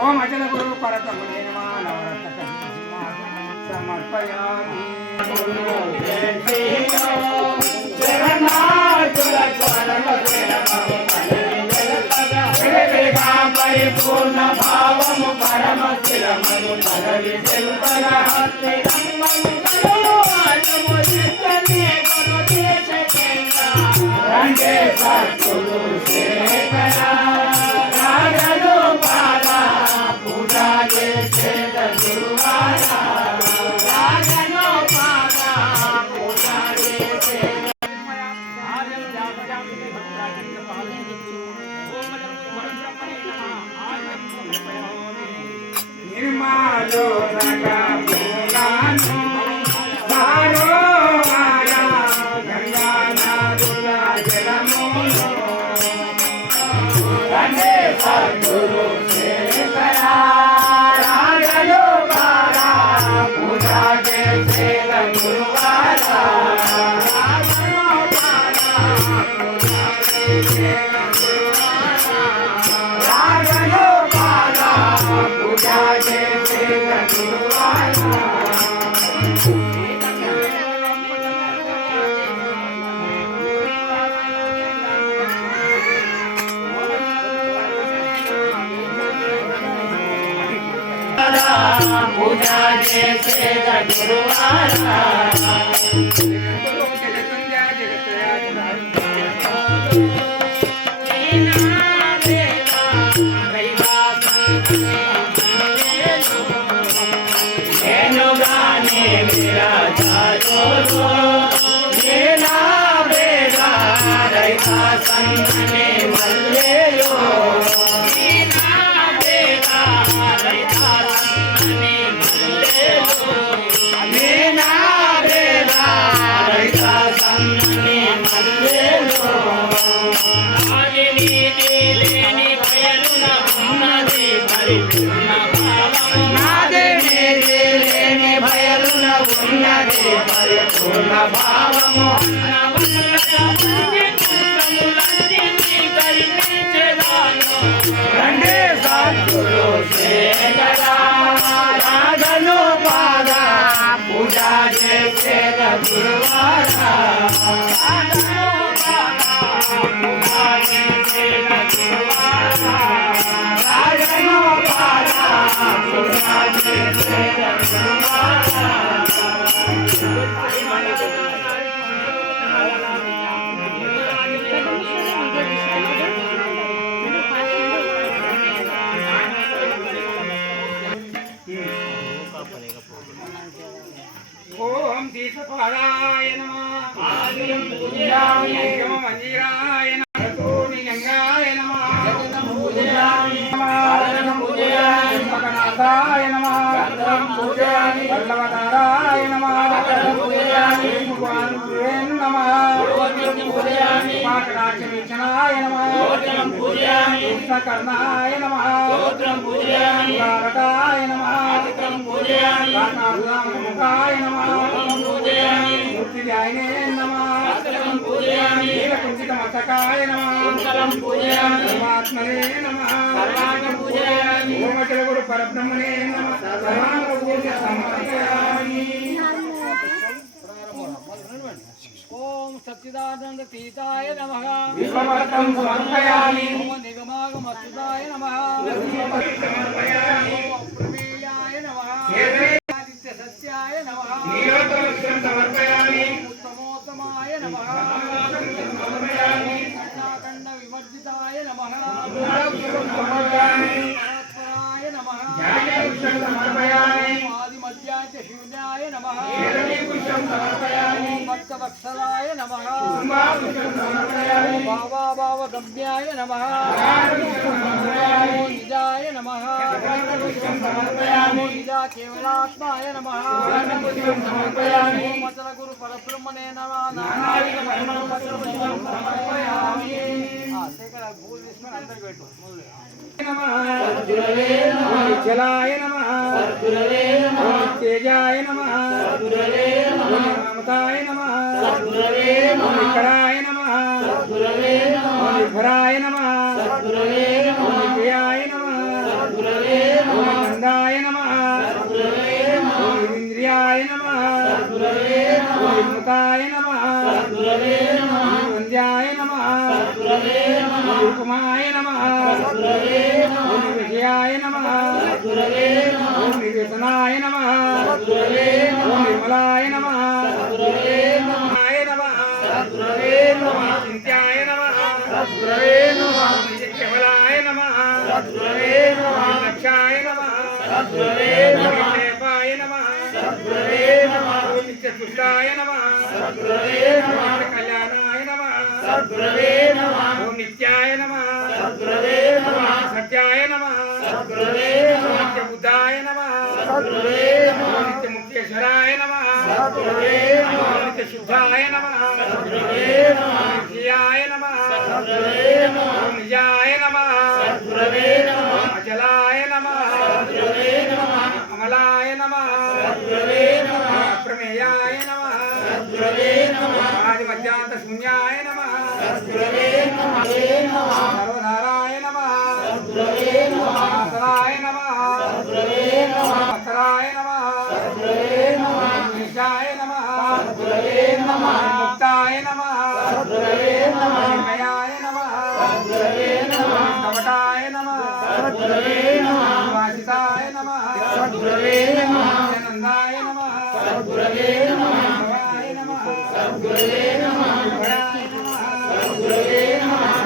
ओम अचल गुरु परतमुने नमः नवरत्न समर्पयामि परिपूर्ण भावम परम स्थिरमनु पदवि शिल्पलहस्ते रंगे सद्गुरु शेखरा रागलो पाला पूजा जैसे गुरुवारा रागलो पाला पूजा जैसे निर्मालो रगा भूलानो धारो माया गंगा नारुला जलमोलो रंगे सद्गुरु शेखरा रागलो पाला पूजा जैसे गुरुवारा रागलो पाला पूजा जैसे गुरुवारा रागलो पाला पूजा जैसे गुरुवारा पूजा जैसे गुरुवारा मेरा चारो मेरा बेरा रैता संतने मल्लेयो मेरा बेरा रैता संतने मल्लेयो मेरा बेरा रैता संतने मल्लेयो आदिनी नीलेनी भयरुन उन्नति परिपूर्ण भावम नादेनी नीलेनी भयरुन उन्नति परिपूर्ण भावम रंगे सद्गुरु शेखरा रागलो पाला पूजा जैसे गुरुवारा रागलो पाला पूजा जैसे गुरुवारा रागलो पाला पूजा जैसे गुरुवारा ओम दीपपादाय नमः आदिं पूजयामि ओम मंदिराय नमः तोनि गंगाय नमः जगतं पूजयामि आदनं पूजयामि मकनाथाय नमः गंधं पूजयामि वल्लभधाराय नमः वल्लभं पूजयामि मुखान्ते नमः गोत्रं पूजयामि पाकराक्षवीक्षणाय नमः गोत्रं पूजयामि कृष्णकर्णाय नमः गोत्रं पूजयामि कारकाय नमः गोत्रं पूजयामि काकामुखाय नमः मूर्तिजायने नमः अस्तकं पूजयामि नीलकुञ्चितमस्तकाय नमः कुण्डलं पूजयामि परमात्मने नमः सर्वाङ्गं पूजयामि ओम अचल गुरु परब्रह्मणे नमः सर्वाङ्गं पूज्य समर्पयामि ओम सच्चिदानंद तीर्थाय नमः विश्ववर्तं समर्पयामि ओम निगमागमस्तुताय नमः समर्पयामि ओम प्रमेयाय नमः आदित्य सत्याय नमः नीलोत्तमं समर्पयामि उत्तमोत्तमाय नमः समर्पयामि खण्डाखण्ड विमर्जिताय नमः समर्पयामि परात्पराय नमः ज्ञानपुरुषं समर्पयामि आदिमध्याय शिवनाय नमः नमः पुष्पं समर्पयामि भक्तवत्सलाय नमः पुष्पं समर्पयामि भावाभावगम्याय नमः निजाय नमः पुष्पं समर्पयामि निजा केवलात्माय नमः पुष्पं समर्पयामि मचल गुरु परब्रह्मणे नमः नानाविध पुष्पं समर्पयामि जलाय नमः तेजाय नमः ममताय नमः कराय नमः भराय नमः जयाय नमः नंदाय नमः इंद्रियाय नमः मुताय नमः वंद्याय नमः उपमाय नमः विजयाय नमः निवेदनाय नमः निर्मलाय नमः चिंत्याय नमः केवलाय नमः लक्षाय नमः देवाय नमः नित्यतुष्टाय नमः कल्याणाय नमः ओम नित्याय नमः सत्याय नमः नित्य बुद्धाय नमः नित्य मुक्तेश्वराय नमः नित्य शुद्धाय नमः नित्याय नमः निजाय नमः अचलाय नमः अमलाय नमः प्रमेयाय नमः आदिमध्यांत शून्याय नमः सर्वधाराय नमः असराय नमः असराय नमः निशाय नमः मुक्ताय नमः चिन्मयाय नमः कपटाय नमः वासिताय नमः नंदाय नमः भवाय नमः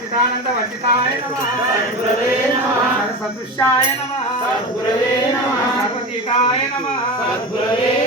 चिदानंद वर्षिताय नमः सदृश्याय नमः सर्वजीताय नमः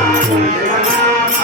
శివనామ